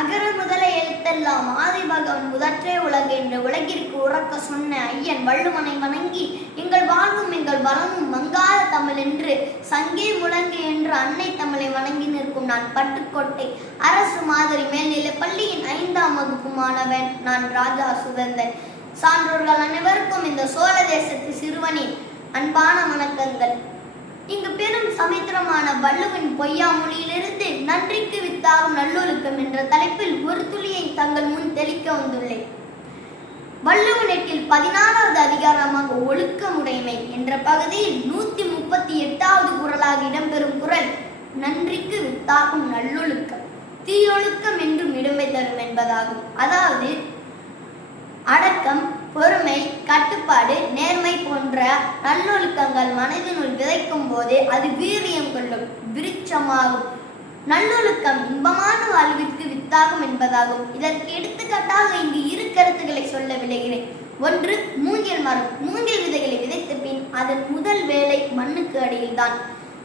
அகர முதல எழுத்தெல்லாம் ஆதிபகவன் முதற்றே உலகு என்று உலகிற்கு உறக்க சொன்ன ஐயன் வள்ளுவனை வணங்கி எங்கள் வாழ்வும் எங்கள் வளமும் மங்காத தமிழ் என்று சங்கே முழங்கு என்று அன்னை தமிழை வணங்கி நிற்கும் நான் பட்டுக்கோட்டை. அரசு மாதிரி மேல்நிலைப் பள்ளியின் ஐந்தாம் வகுப்பு மாணவன் நான் ராஜா சுதந்தன் சான்றோர்கள் அனைவருக்கும் இந்த சோழ தேசத்து சிறுவனின் அன்பான வணக்கங்கள். இங்கு பெரும் சமுத்திரமான வள்ளுவன் பொய்யாமொழியிலிருந்து நன்றிக்கு வித்தாகும் நல்லொழுக்கம் என்ற தலைப்பில் ஒரு துளியை தங்கள் முன் தெளிக்க வந்துள்ளேன். வள்ளுவனெட்டில் பதினாறாவது அதிகாரமாக ஒழுக்கமுடைமை என்ற பகுதியில் நூத்தி முப்பத்தி எட்டாவது குரலாக இடம்பெறும் குரல் நன்றிக்கு வித்தாகும் நல்லொழுக்கம். தீயொழுக்கம் என்றும் இடுமை தரும் என்பதாகும். அதாவது அடக்கம் பொறுமை கட்டுப்பாடு நேர்மை போன்ற நல்லொழுக்கங்கள் மனதினுள் விதைக்கும் போது அது வீரியம் கொள்ளும் விருட்சமாகும். நல்லொழுக்கம் இன்பமான வாழ்விற்கு வித்தாகும் என்பதாகும். இதற்கு எடுத்துக்காட்டாக இங்கு இரு கருத்துக்களை சொல்ல விளைகிறேன் ஒன்று மூங்கில் மரம். மூங்கில் விதைகளை விதைத்த பின் அதன் முதல் வேலை மண்ணுக்கு அடியில்தான்.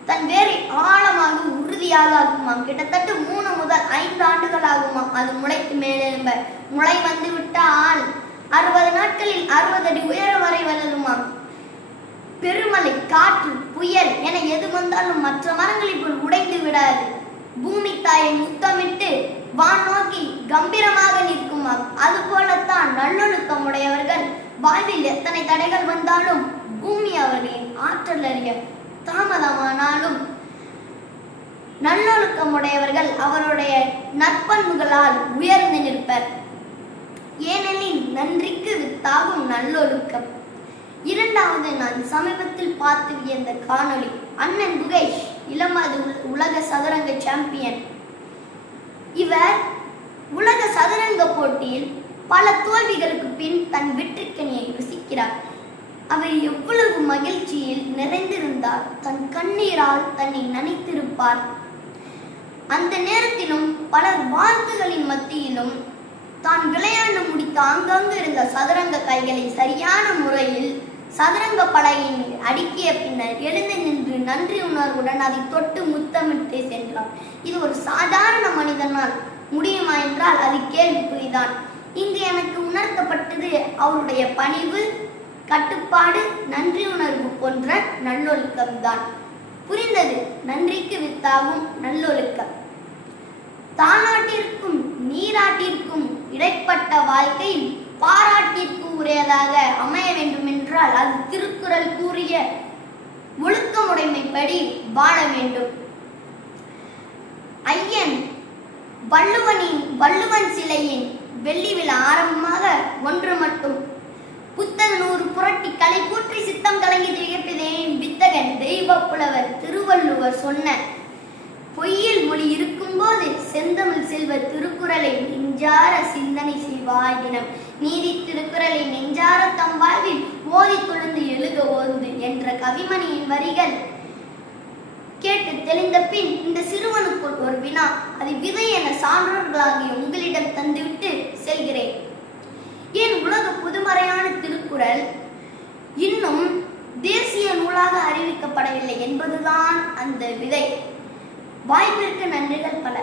தன் வேரை ஆழமாக உறுதியாக ஆகுமாம் கிட்டத்தட்ட மூணு முதல் ஐந்து ஆண்டுகள் ஆகுமாம். அது முளைத்து மேலெழும்ப முளை வந்து விட்டால் அறுபது நாட்களில் அறுபது அடி உயரம் வரை வளருமாம். பெருமலை காற்று புயல் என எது வந்தாலும் மற்ற மரங்களை போல் உடைந்து விடாது. பூமி தாயை முத்தமிட்டு வான் நோக்கி கம்பீரமாக நிற்கும் அது போலத்தான் நல்லொழுக்கம் உடையவர்கள் வாழ்வில் எத்தனை தடைகள் வந்தாலும் பூமி அவர்களின் ஆற்றல் அறிய தாமதமானாலும் நல்லொழுக்கம் உடையவர்கள் அவருடைய நற்பண்புகளால் உயர்ந்து நிற்பர். ஏனெனில் நன்றிக்கு வித்தாகும் நல்லொழுக்கம். இரண்டாவது நான் சமீபத்தில் பார்த்து வியந்த காணொளி அண்ணன் குகேஷ் இளமது உலக சதுரங்க சாம்பியன் இவர் உலக சதுரங்க போட்டியில் பல தோல்விகளுக்கு பின் தன் வெற்றிக்கனியை ருசிக்கிறார். அவர் எவ்வளவு மகிழ்ச்சியில் நிறைந்திருந்தார் தன் கண்ணீரால் தன்னை நனைத்திருப்பார். அந்த நேரத்திலும் பலர் வாழ்த்துகளின் மத்தியிலும் தான் விளையாண்டு முடித்த ஆங்காங்கு இருந்த சதுரங்க கைகளை சரியான முறையில் சதுரங்க படையின் அடுக்கிய பின்னர் எழுந்து நின்று நன்றி உணர்வுடன் அதை தொட்டு முத்தமிட்டு சென்றார் இது ஒரு சாதாரண மனிதனால் முடியுமா என்றால் அது கேள்விக்குறிதான். இங்கு எனக்கு உணர்த்தப்பட்டது அவருடைய பணிவு கட்டுப்பாடு நன்றி உணர்வு போன்ற நல்லொழுக்கம்தான். புரிந்தது நன்றிக்கு வித்தாகும் நல்லொழுக்கம். தானாட்டிற்கும் நீராட்டிற்கும் இடைப்பட்ட வாழ்க்கை பாராட்டிற்கு உரியதாக அமைய வேண்டும் என்றால் அது திருக்குறள் கூறிய ஒழுக்கமுடைமைப்படி வாழ வேண்டும். ஐயன் வள்ளுவனின் வள்ளுவன் சிலையின் வெள்ளி விழா ஆரம்பமாக ஒன்று மட்டும். புத்தக நூறு புரட்டி கலை கூற்றி சித்தம் கலங்கி திகைப்பதேன் வித்தகன் தெய்வ புலவர் திருவள்ளுவர் சொன்ன பொய்யில் மொழி இருக்கும்போது செந்தமிழ் செல்வர் திருக்குறளை நெஞ்சார சிந்தனை செய்வாய் தினம். நீதி திருக்குறளை நெஞ்சார தம் வாழ்வில் ஓதி கொழுந்து எழுக ஓந்து என்ற கவிமணியின் வரிகள் கேட்டு தெளிந்த பின் இந்த சிறுவனுக்குள் ஒரு வினா. அது விதை என சான்றோர்களாகிய உங்களிடம் தந்துவிட்டு செல்கிறேன். ஏன் உலக புதுமறையான திருக்குறள் இன்னும் தேசிய நூலாக அறிவிக்கப்படவில்லை என்பதுதான் அந்த விதை. வாய்ப்பிற்கு நன்றிகள் பல.